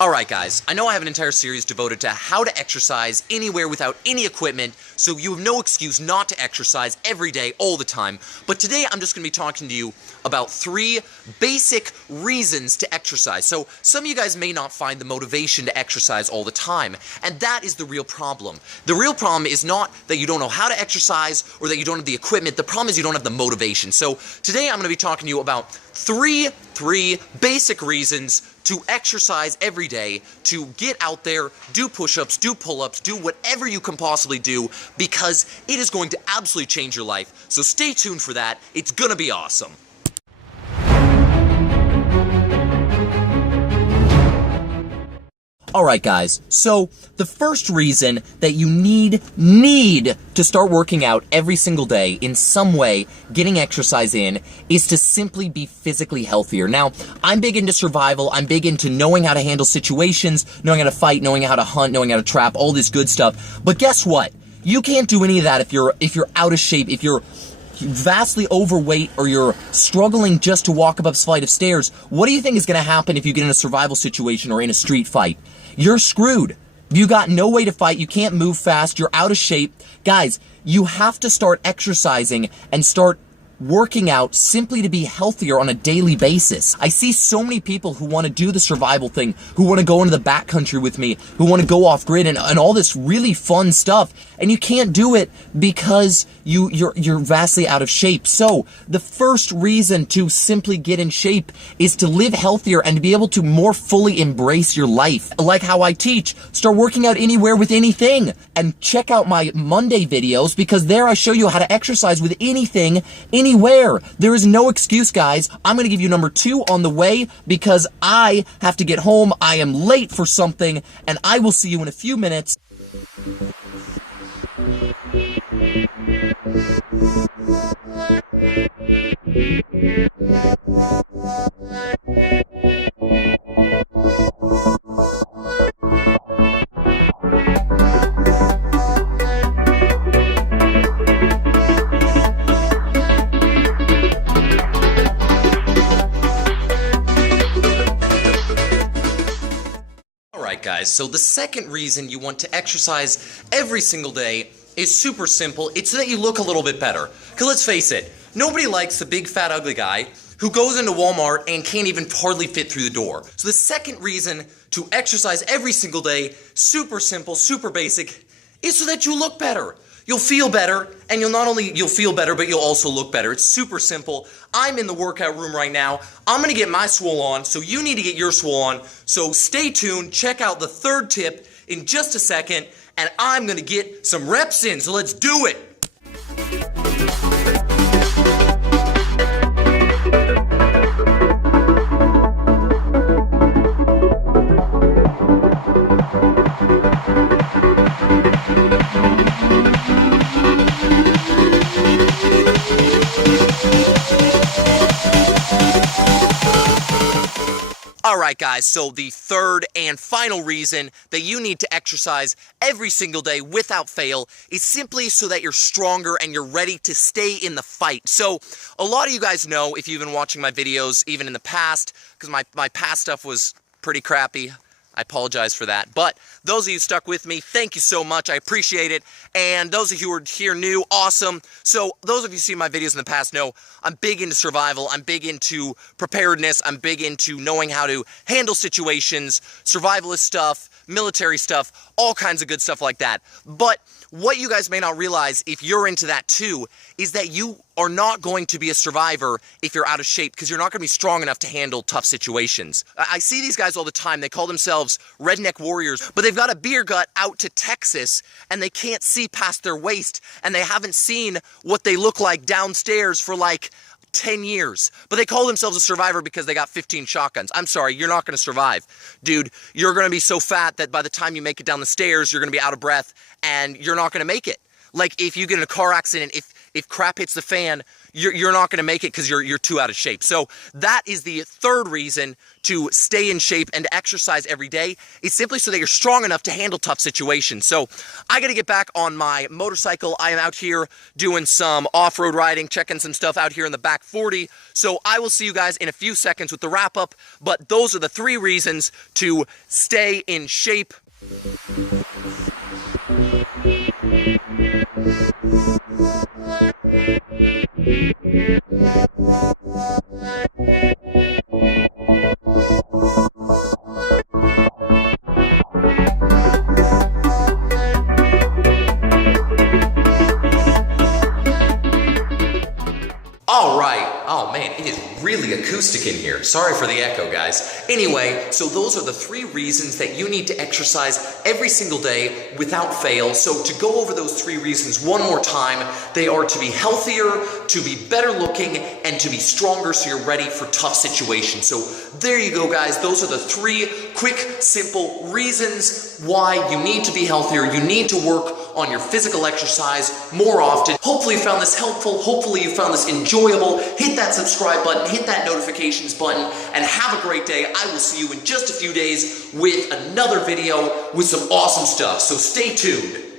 Alright guys, I know I have an entire series devoted to how to exercise anywhere without any equipment, so you have no excuse not to exercise every day, all the time. But today I'm just going to be talking to you about 3 basic reasons to exercise. So some of you guys may not find the motivation to exercise all the time, and that is the real problem. The real problem is not that you don't know how to exercise or that you don't have the equipment. The problem is you don't have the motivation. So today I'm going to be talking to you about three basic reasons to exercise every day, to get out there, do push-ups, do pull-ups, do whatever you can possibly do, because it is going to absolutely change your life. So stay tuned for that. It's gonna be awesome. Alright guys, so the first reason that you need to start working out every single day in some way, getting exercise in, is to simply be physically healthier. Now, I'm big into survival, I'm big into knowing how to handle situations, knowing how to fight, knowing how to hunt, knowing how to trap, all this good stuff. But guess what? You can't do any of that if you're out of shape, if you're vastly overweight, or you're struggling just to walk up a flight of stairs. What do you think is going to happen if you get in a survival situation or in a street fight? You're screwed. You got no way to fight, you can't move fast, you're out of shape. Guys, you have to start exercising and start working out simply to be healthier on a daily basis. I see so many people who want to do the survival thing, who want to go into the backcountry with me, who want to go off grid and all this really fun stuff, and you can't do it because you're vastly out of shape. So the first reason to simply get in shape is to live healthier and to be able to more fully embrace your life. Like how I teach, start working out anywhere with anything, and check out my Monday videos, because there I show you how to exercise with anything, anywhere. There is no excuse, guys. I'm going to give you number 2 on the way because I have to get home. I am late for something, and I will see you in a few minutes. Alright guys, so the second reason you want to exercise every single day is super simple. It's so that you look a little bit better. Because let's face it, nobody likes the big fat ugly guy who goes into Walmart and can't even hardly fit through the door. So the second reason to exercise every single day, super simple, super basic, is so that you look better. You'll feel better, and you'll feel better, but you'll also look better. It's super simple. I'm in the workout room right now. I'm gonna get my swole on, so you need to get your swole on. So stay tuned, check out the third tip in just a second, and I'm gonna get some reps in, so let's do it. Alright guys, so the third and final reason that you need to exercise every single day without fail is simply so that you're stronger and you're ready to stay in the fight. So a lot of you guys know, if you've been watching my videos even in the past, because my past stuff was pretty crappy, I apologize for that. But those of you stuck with me, thank you so much. I appreciate it. And those of you who are here new, awesome. So those of you who see my videos in the past know I'm big into survival. I'm big into preparedness. I'm big into knowing how to handle situations, survivalist stuff, military stuff, all kinds of good stuff like that. But what you guys may not realize, if you're into that too, is that you are not going to be a survivor if you're out of shape, because you're not going to be strong enough to handle tough situations. I see these guys all the time. They call themselves redneck warriors, but they've got a beer gut out to Texas, and they can't see past their waist, and they haven't seen what they look like downstairs for like 10 years. But they call themselves a survivor because they got 15 shotguns. I'm sorry, you're not going to survive. Dude, you're going to be so fat that by the time you make it down the stairs, you're going to be out of breath, and you're not going to make it. Like, if you get in a car accident, if crap hits the fan, you're not going to make it because you're too out of shape. So that is the third reason to stay in shape and to exercise every day, is simply so that you're strong enough to handle tough situations. So I got to get back on my motorcycle. I am out here doing some off-road riding, checking some stuff out here in the back 40. So I will see you guys in a few seconds with the wrap up, but those are the 3 reasons to stay in shape. All right. Oh man, it is really acoustic in here. Sorry for the echo, guys. Anyway, so those are the 3 reasons that you need to exercise every single day without fail. So to go over those 3 reasons one more time, they are to be healthier, to be better looking, and to be stronger so you're ready for tough situations. So there you go, guys. Those are the 3 quick, simple reasons why you need to be healthier. You need to work on your physical exercise more often. Hopefully you found this helpful. Hopefully you found this enjoyable. Hit that subscribe button, hit that notifications button, and have a great day. I will see you in just a few days with another video with some awesome stuff. So stay tuned.